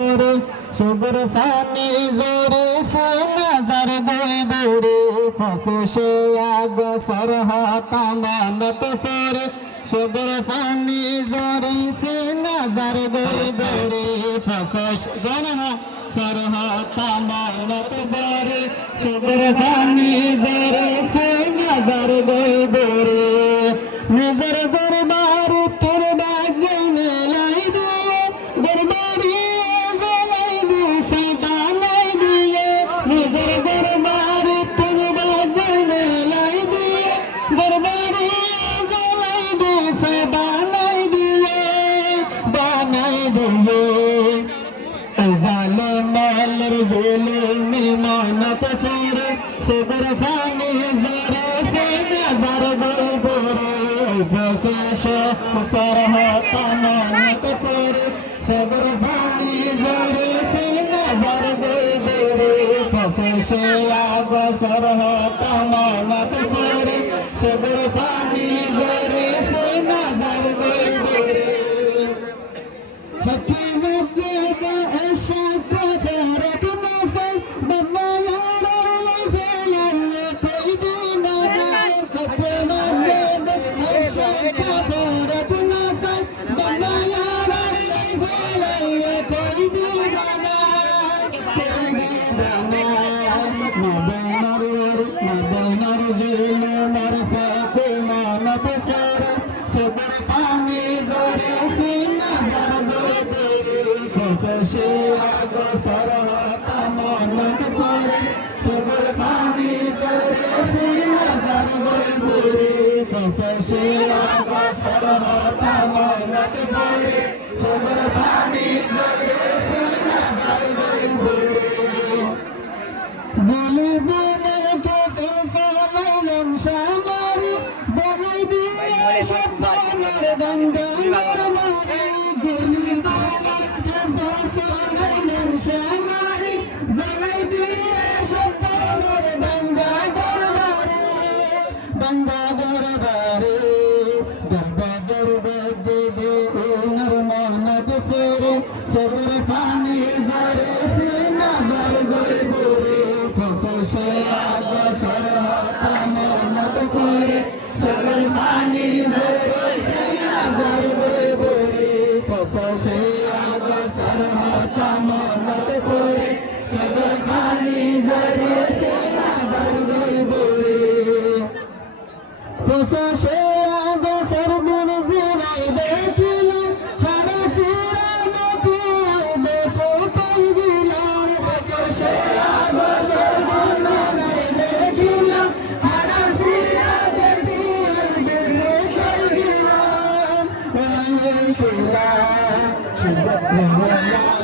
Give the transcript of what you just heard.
সবর ফানি জোরে সে নজর দেবরে ফসে আগসর হতামানত ফের সবর ফানি জোরে সে নজর দেবরে ফসে জানা সর হতামানত ফের সবর ফানি জোরে সে নজর দেবরে নজর দরবার তোর ডাক জেনে লাই দিয়ে দরবারি सबर फानी जरा से नजर गोरे फसश सर तमानत फर सबर फानी जरा से नजर गोरे फसश आग सर तमानत फर सबर फानी जरा से नजर गोरे हकीम जेबा अशक फरक नसल बब्बा सबर फानी जरे से नजर गोरे फसल से आग सर तमानत फरे सबर फानी जरे से नजर गोरे फसल से आग सर तमानत फरे सबर फानी जरे से नजर गोरे फसल से आग सर दिन जिनाई देखिला Shubha